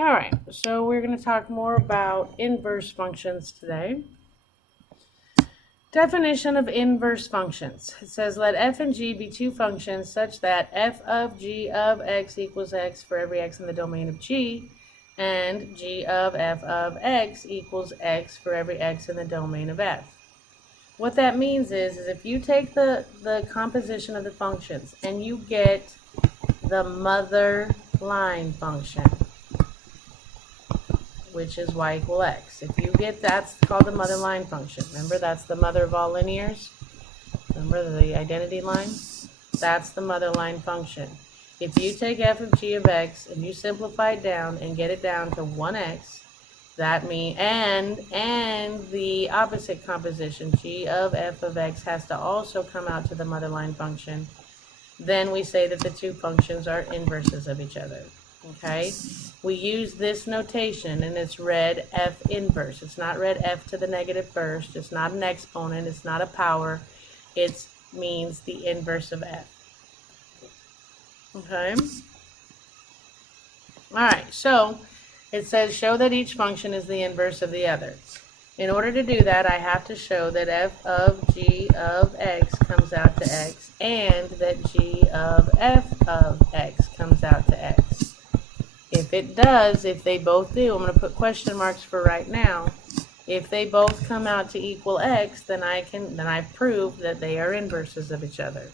All right, so we're going to talk more about inverse functions today. Definition of inverse functions. It says, let f and g be two functions such that f of g of x equals x for every x in the domain of g, and g of f of x equals x for every x in the domain of f. What that means is if you take the composition of the functions and you get the mother line function, which is y equal x. If you get that's called the mother line function. Remember, that's the mother of all linears. Remember the identity line? That's the mother line function. If you take f of g of x and you simplify it down and get it down to 1x, that means, and the opposite composition, g of f of x, has to also come out to the mother line function, then we say that the two functions are inverses of each other. Okay, we use this notation and it's read f inverse. It's not read f to the negative first. It's not an exponent. It's not a power. It means the inverse of f. Okay. All right, so it says show that each function is the inverse of the other. In order to do that, I have to show that f of g of x comes out to x and that g of f of x comes out to x. If it does, if they both do, I'm going to put question marks for right now. If they both come out to equal x, then I prove that they are inverses of each other.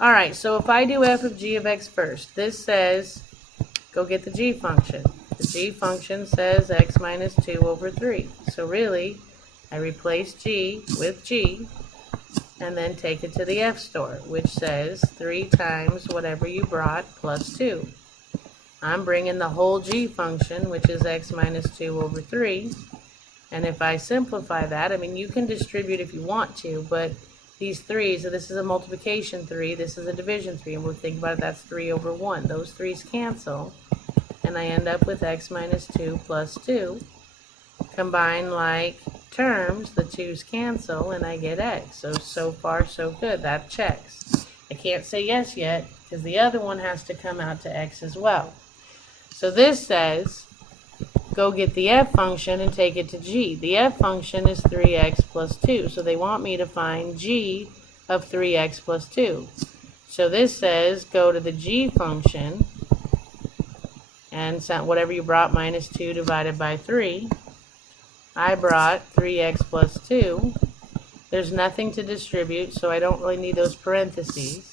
All right, so if I do f of g of x first, this says go get the g function. The g function says x minus 2 over 3. So really, I replace g with g and then take it to the f store, which says 3 times whatever you brought plus 2. I'm bringing the whole g function, which is x minus 2 over 3. And if I simplify that, I mean, you can distribute if you want to, but these 3's, so this is a multiplication 3, this is a division 3, and we'll think about it, that's 3 over 1. Those 3's cancel, and I end up with x minus 2 plus 2. Combine like terms, the 2's cancel, and I get x. So far, so good. That checks. I can't say yes yet, because the other one has to come out to x as well. So this says, go get the f function and take it to g. The f function is 3x plus 2. So they want me to find g of 3x plus 2. So this says, go to the g function and whatever you brought minus 2 divided by 3. I brought 3x plus 2. There's nothing to distribute, so I don't really need those parentheses.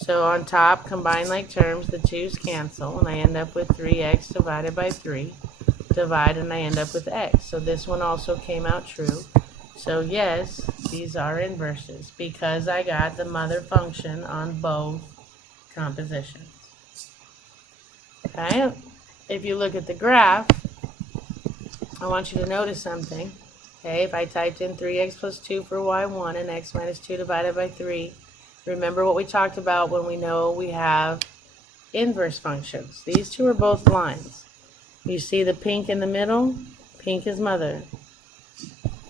So on top, combine like terms, the 2's cancel, and I end up with 3x divided by 3. Divide, and I end up with x. So this one also came out true. So yes, these are inverses because I got the mother function on both compositions. Okay, if you look at the graph, I want you to notice something. Okay, if I typed in 3x plus 2 for y1 and x minus 2 divided by 3, remember what we talked about when we know we have inverse functions. These two are both lines. You see the pink in the middle? Pink is mother.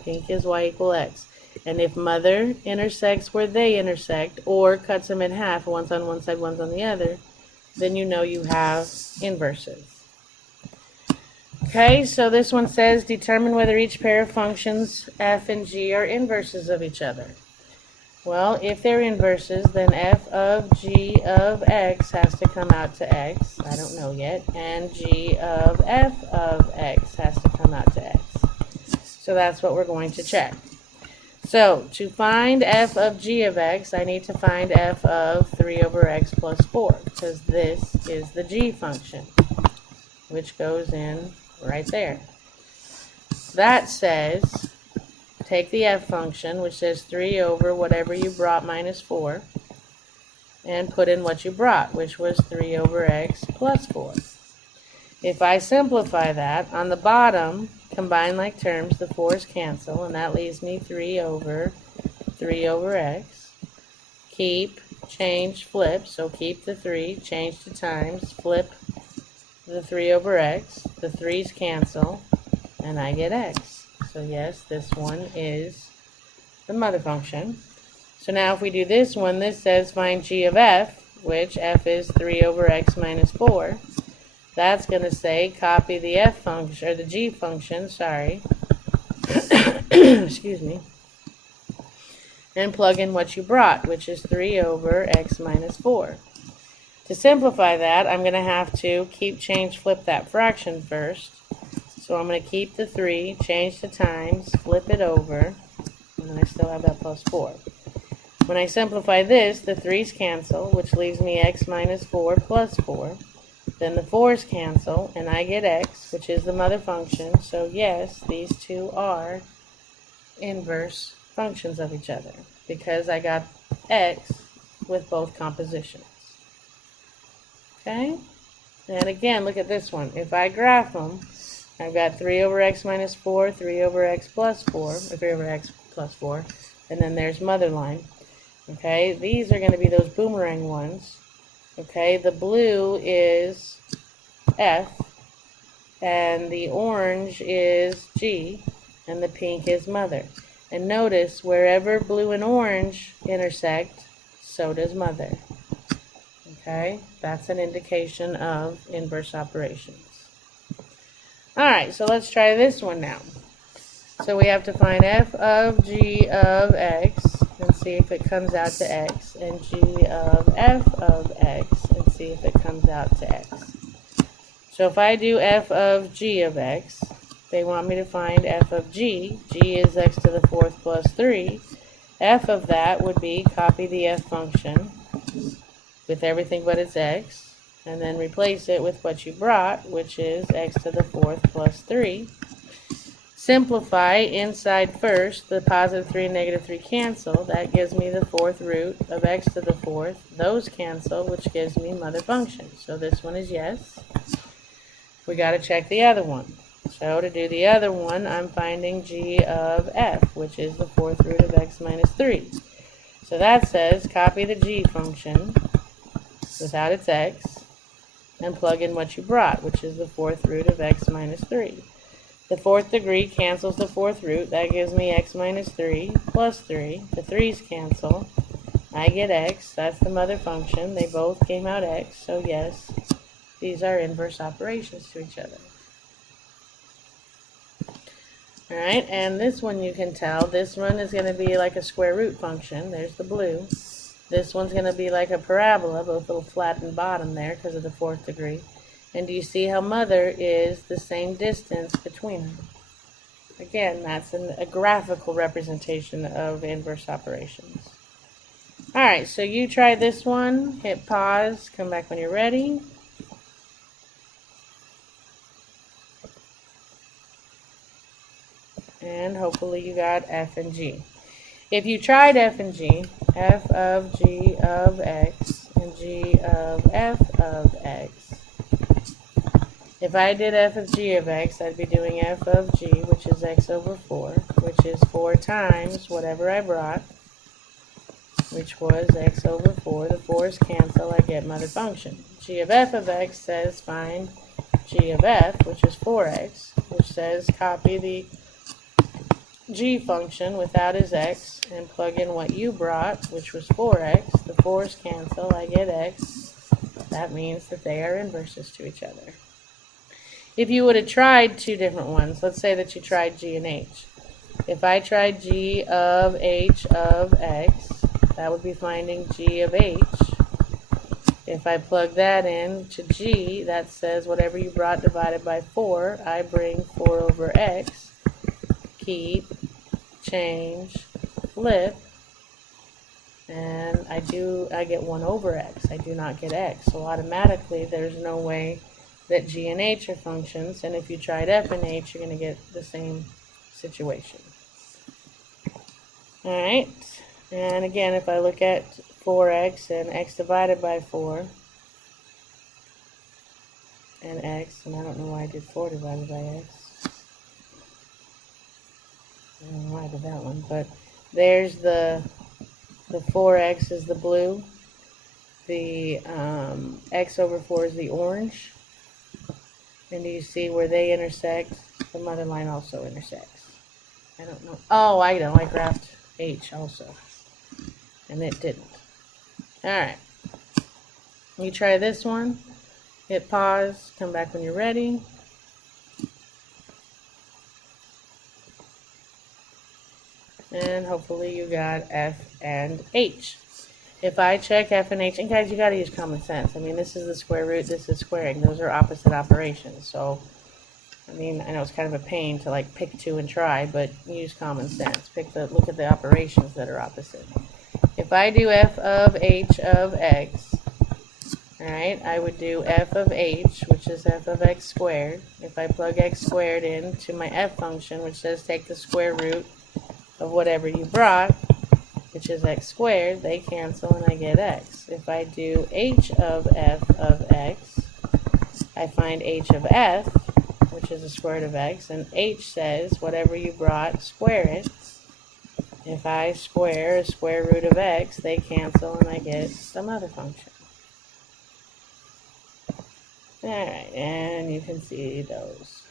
Pink is y equal x. And if mother intersects where they intersect, or cuts them in half, one's on one side, one's on the other, then you know you have inverses. Okay, so this one says determine whether each pair of functions f and g are inverses of each other. Well, if they're inverses, then f of g of x has to come out to x. I don't know yet. And g of f of x has to come out to x. So that's what we're going to check. So to find f of g of x, I need to find f of 3 over x plus 4, because this is the g function, which goes in right there. That says, take the f function, which says 3 over whatever you brought minus 4, and put in what you brought, which was 3 over x plus 4. If I simplify that, on the bottom, combine like terms, the 4's cancel, and that leaves me 3 over x. Keep, change, flip, so keep the 3, change to times, flip the 3 over x, the 3's cancel, and I get x. So yes, this one is the mother function. So now if we do this one, this says find g of f, which f is 3 over x minus 4. that's going to say copy the f function, or the g function, sorry, excuse me, and plug in what you brought, which is 3 over x minus 4. To simplify that, I'm going to have to flip that fraction first. So I'm going to keep the 3, change the times, flip it over, and then I still have that plus 4. When I simplify this, the 3's cancel, which leaves me x minus 4 plus 4. Then the 4's cancel, and I get x, which is the mother function. So yes, these two are inverse functions of each other, because I got x with both compositions. Okay? And again, look at this one. If I graph them, I've got 3 over x minus 4, 3 over x plus 4, or 3 over x plus 4, and then there's mother line. Okay, these are going to be those boomerang ones. Okay, the blue is F, and the orange is G, and the pink is mother. And notice, wherever blue and orange intersect, so does mother. Okay, that's an indication of inverse operations. Alright, so let's try this one now. So we have to find f of g of x and see if it comes out to x, and g of f of x and see if it comes out to x. So if I do f of g of x, they want me to find f of g. G is x to the 4th plus 3. F of that would be copy the f function with everything but its x, and then replace it with what you brought, which is x to the 4th plus 3. Simplify inside first, the positive 3 and negative 3 cancel. That gives me the 4th root of x to the 4th. Those cancel, which gives me mother function. So this one is yes. We got to check the other one. So to do the other one, I'm finding g of f, which is the 4th root of x minus 3. So that says copy the g function without its x and plug in what you brought, which is the 4th root of x minus 3. The 4th degree cancels the 4th root. That gives me x minus 3 plus 3. The 3's cancel. I get x. That's the mother function. They both came out x. So yes, these are inverse operations to each other. Alright, and this one you can tell. This one is going to be like a square root function. There's the blue. This one's going to be like a parabola, both little flattened bottom there because of the 4th degree. And do you see how mother is the same distance between them? Again, that's a graphical representation of inverse operations. Alright, so you try this one. Hit pause. Come back when you're ready. And hopefully you got f and g. If you tried f and g, f of g of x and g of f of x. If I did f of g of x, I'd be doing f of g, which is x over 4, which is 4 times whatever I brought, which was x over 4. The 4's cancel, I get mother function. G of f of x says find g of f, which is 4x, which says copy the g function without his x and plug in what you brought, which was 4x. The 4's cancel, I get x. That means that they are inverses to each other. If you would have tried two different ones, let's say that you tried g and h. If I tried g of h of x, that would be finding g of h. If I plug that in to g, that says whatever you brought divided by 4, I bring 4 over x, keep, change, flip, and I get 1 over x. I do not get x. So automatically there's no way that g and h are functions, and if you tried f and h, you're going to get the same situation. Alright, and again, if I look at 4x and x divided by 4, and x, and I don't know why I did 4 divided by x. I don't know why I did that one, but there's the 4x is the blue, the x over 4 is the orange, and do you see where they intersect? The mother line also intersects. I don't know. Oh, I know. I graphed h also, and it didn't. Alright. You try this one. Hit pause, come back when you're ready. And hopefully you got F and H. If I check F and H, and guys, you got to use common sense. I mean, this is the square root, this is squaring. Those are opposite operations. So, I mean, I know it's kind of a pain to like pick two and try, but use common sense. Look at the operations that are opposite. If I do F of H of X, alright, I would do F of H, which is F of X squared. If I plug X squared into my F function, which says take the square root of whatever you brought, which is X squared, they cancel and I get X. If I do H of F of X, I find H of F, which is the square root of X, and H says whatever you brought, square it. If I square a square root of X, they cancel and I get some other function. Alright, and you can see those.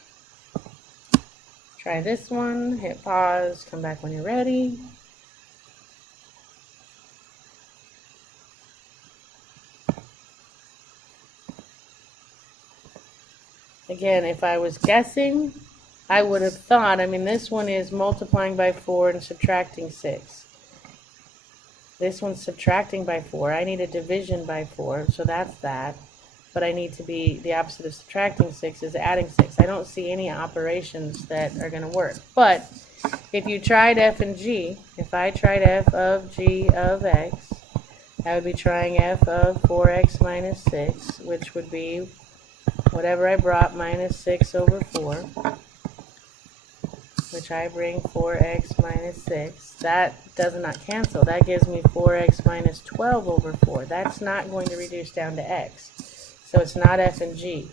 Try this one, hit pause, come back when you're ready. Again, if I was guessing, I would have thought, I mean, this one is multiplying by 4 and subtracting 6. This one's subtracting by 4. I need a division by 4, so that's that. But I need to be, the opposite of subtracting 6 is adding 6. I don't see any operations that are going to work. But if you tried F and G, if I tried F of G of X, I would be trying F of 4x minus 6, which would be whatever I brought minus 6 over 4, which I bring 4x minus 6. That does not cancel. That gives me 4x minus 12 over 4. That's not going to reduce down to x. So it's not F and G.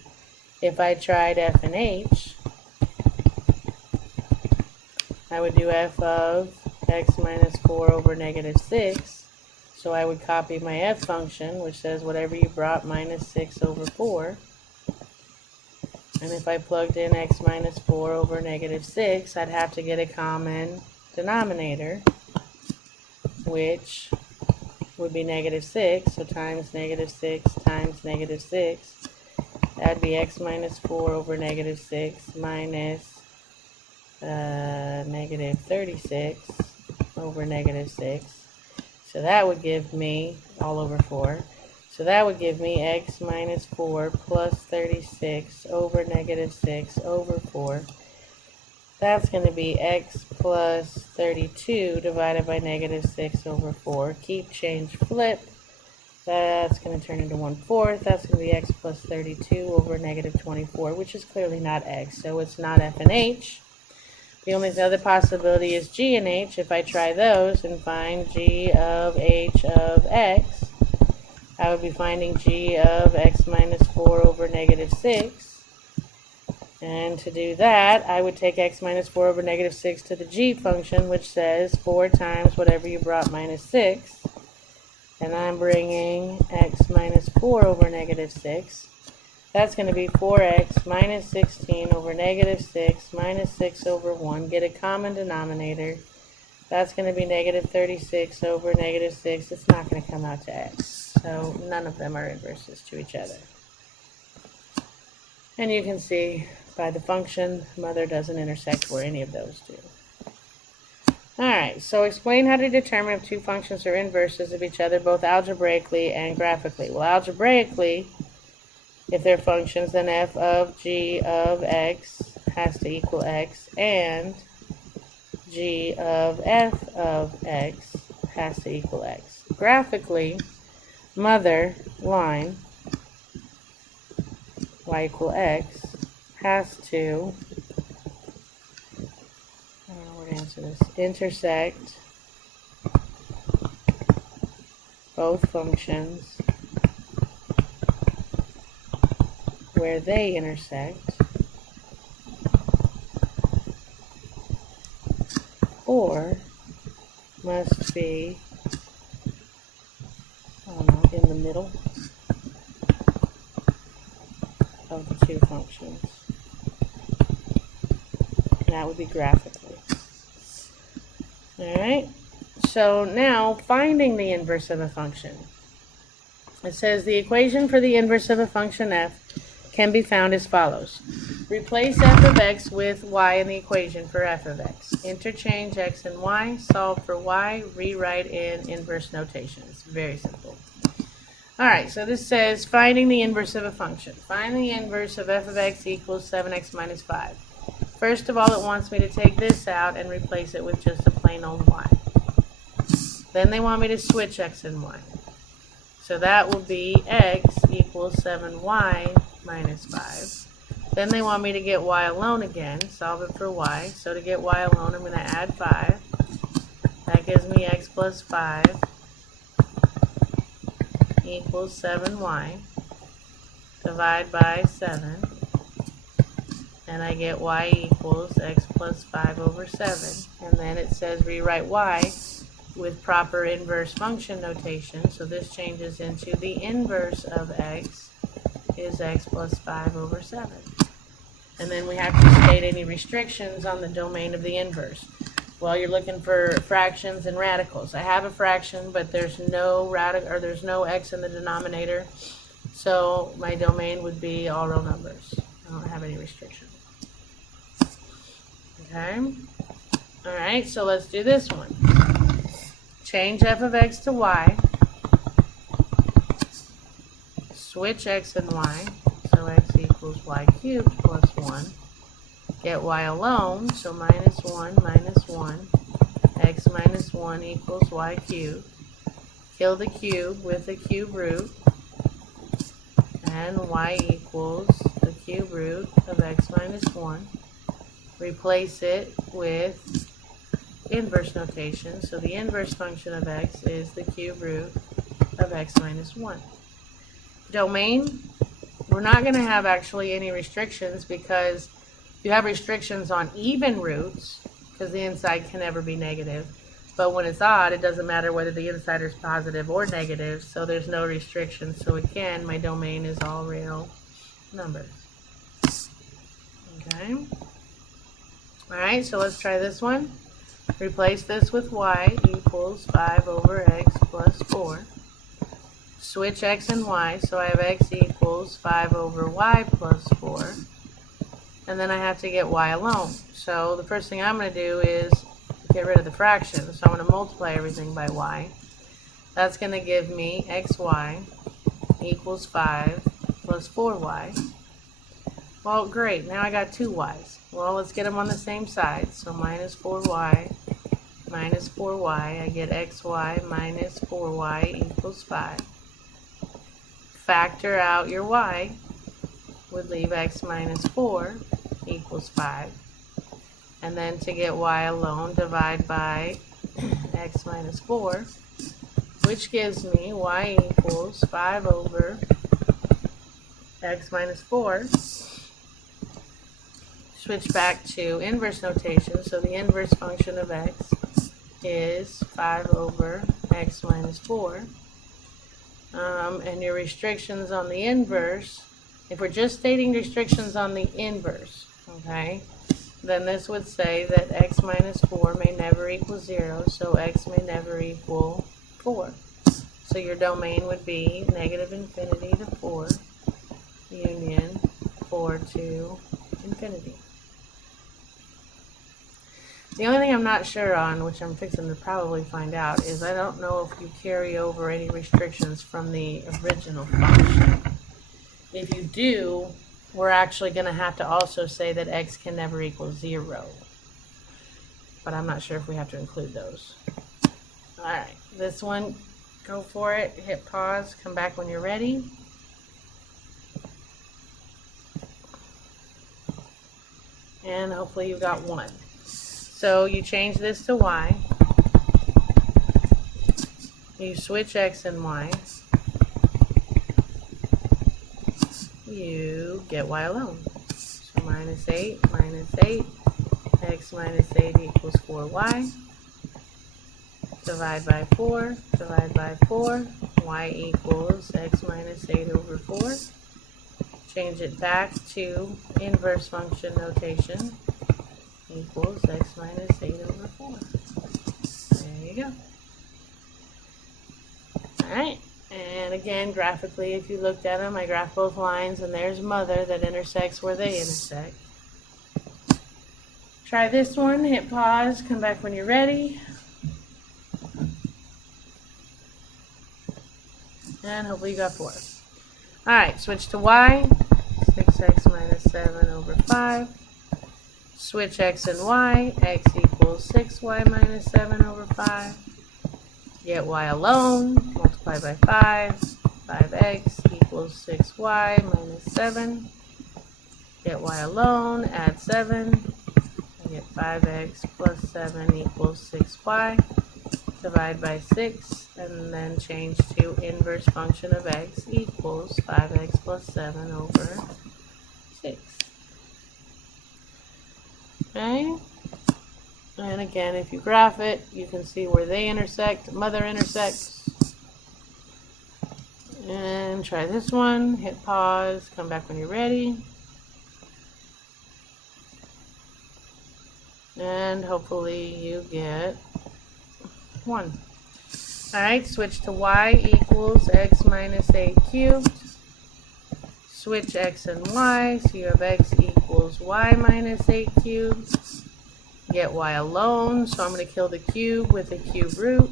If I tried F and H, I would do F of x minus 4 over negative 6. So I would copy my F function, which says whatever you brought minus 6 over 4. And if I plugged in x minus 4 over negative 6, I'd have to get a common denominator, which would be negative 6. So times negative 6 times negative 6. That'd be x minus 4 over negative 6 minus negative 36 over negative 6. So that would give me all over 4. So that would give me x minus 4 plus 36 over negative 6 over 4. That's going to be x plus 32 divided by negative 6 over 4. Keep, change, flip. That's going to turn into 1/4. That's going to be x plus 32 over negative 24, which is clearly not x. So it's not F and H. The only other possibility is G and H. If I try those and find G of H of x, I would be finding G of x minus 4 over negative 6. And to do that, I would take x minus 4 over negative 6 to the G function, which says 4 times whatever you brought minus 6. And I'm bringing x minus 4 over negative 6. That's going to be 4x minus 16 over negative 6 minus 6 over 1. Get a common denominator. That's going to be negative 36 over negative 6. It's not going to come out to x. So none of them are inverses to each other. And you can see by the function, mother doesn't intersect where any of those do. Alright, so explain how to determine if two functions are inverses of each other, both algebraically and graphically. Well, algebraically, if they're functions, then f of g of x has to equal x, and g of f of x has to equal x. Graphically, mother line y equal x has to, I don't know where to answer this, intersect both functions where they intersect, or must be, I don't know, in the middle of the two functions. And that would be graphically. Alright, so now finding the inverse of a function. It says the equation for the inverse of a function f can be found as follows. Replace f of x with y in the equation for f of x. Interchange x and y, solve for y, rewrite in inverse notation. It's very simple. Alright, so this says finding the inverse of a function. Find the inverse of f of x equals 7x minus 5. First of all, it wants me to take this out and replace it with just a plain old y. Then they want me to switch x and y. So that will be x equals 7y minus 5. Then they want me to get y alone again, solve it for y. So to get y alone, I'm going to add 5. That gives me x plus 5 equals 7y. Divide by 7. And I get y equals x plus 5 over 7. And then it says rewrite y with proper inverse function notation. So this changes into the inverse of x is x plus 5 over 7. And then we have to state any restrictions on the domain of the inverse. Well, you're looking for fractions and radicals. I have a fraction, but there's no there's no x in the denominator. So my domain would be all real numbers. I don't have any restrictions. Okay. All right, so let's do this one. Change f of x to y. Switch x and y. So x equals y cubed plus 1. Get y alone. So minus 1 minus 1. X minus 1 equals y cubed. Kill the cube with the cube root. And y equals the cube root of x minus 1. Replace it with inverse notation. So the inverse function of x is the cube root of x minus 1. Domain, we're not going to have actually any restrictions because you have restrictions on even roots because the inside can never be negative. But when it's odd, it doesn't matter whether the inside is positive or negative, so there's no restrictions. So again, my domain is all real numbers. Okay. Alright, so let's try this one. Replace this with y equals 5 over x plus 4. Switch x and y, so I have x equals 5 over y plus 4. And then I have to get y alone. So the first thing I'm going to do is get rid of the fraction. So I'm going to multiply everything by y. That's going to give me xy equals 5 plus 4y. Well, great. Now I got two y's. Well, let's get them on the same side. So minus 4y minus 4y. I get xy minus 4y equals 5. Factor out your y would leave x minus 4 equals 5. And then to get y alone, divide by x minus 4, which gives me y equals 5 over x minus 4. Switch back to inverse notation. So the inverse function of x is 5 over x minus 4. And your restrictions on the inverse, if we're just stating restrictions on the inverse, okay, then this would say that x minus 4 may never equal 0, so x may never equal 4. So your domain would be negative infinity to 4, union 4 to infinity. The only thing I'm not sure on, which I'm fixing to probably find out, is I don't know if you carry over any restrictions from the original function. If you do, we're actually going to have to also say that x can never equal 0. But I'm not sure if we have to include those. Alright, this one, go for it, hit pause, come back when you're ready. And hopefully you got one. So you change this to y. You switch x and y. You get y alone. So minus 8, x minus 8 equals 4y. Divide by 4, y equals x minus 8 over 4. Change it back to inverse function notation. Equals x minus 8 over 4. There you go. Alright, And again, graphically, if you looked at them, I graphed both lines, and there's mother that intersects where they intersect. Try this one, hit pause, come back when you're ready. And hopefully you got 4. Alright, switch to y. 6x minus 7 over 5. Switch x and y. X equals 6y minus 7 over 5. Get y alone. Multiply by 5. 5x equals 6y minus 7. Get y alone. Add 7. I get 5x plus 7 equals 6y. Divide by 6, and then change to inverse function of x equals 5x plus 7 over 6. Okay? And again, if you graph it, you can see where they intersect, mother intersects. And try this one, hit pause, come back when you're ready. And hopefully you get 1. Alright, switch to y equals x minus 8 cubed. Switch x and y, so you have x equals y minus 8 cubed. Get y alone, so I'm going to kill the cube with a cube root.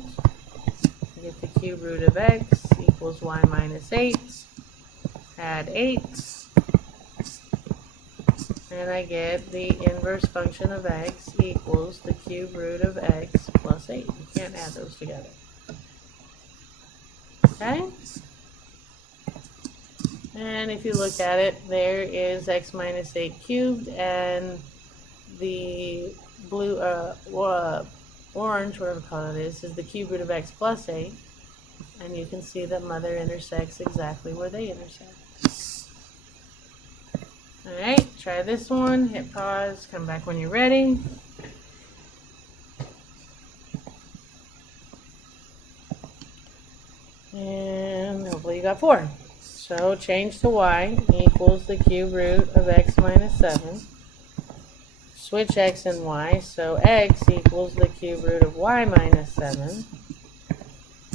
Get the cube root of x equals y minus 8. Add 8. And I get the inverse function of x equals the cube root of x plus 8. You can't add those together. Okay? And if you look at it, there is x minus 8 cubed, and the blue, orange, whatever color it is the cube root of x plus 8. And you can see that mother intersects exactly where they intersect. Alright, try this one, hit pause, come back when you're ready. And hopefully you got 4. So change to y equals the cube root of x minus 7. Switch x and y, so x equals the cube root of y minus 7.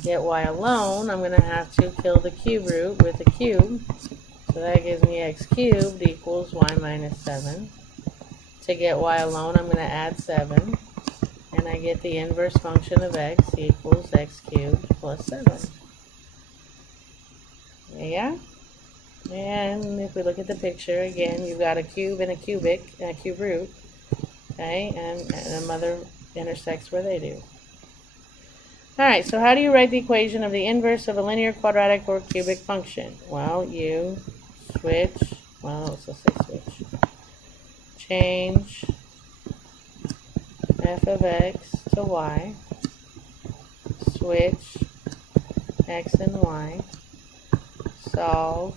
Get y alone, I'm going to have to kill the cube root with a cube. So that gives me x cubed equals y minus 7. To get y alone, I'm going to add 7. And I get the inverse function of x equals x cubed plus 7. Yeah? And if we look at the picture, again, you've got a cube and a cubic, and a cube root. Okay? And the mother intersects where they do. Alright, so how do you write the equation of the inverse of a linear, quadratic, or cubic function? Well, you switch, let's just say switch. Change f of x to y. Switch x and y. Solve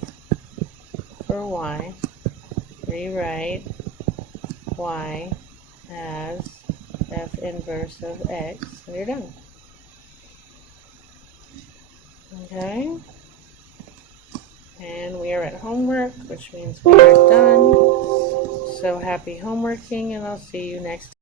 for y. Rewrite y as f inverse of x, and you're done. Okay, and we are at homework, which means we are done. So happy homeworking, and I'll see you next time.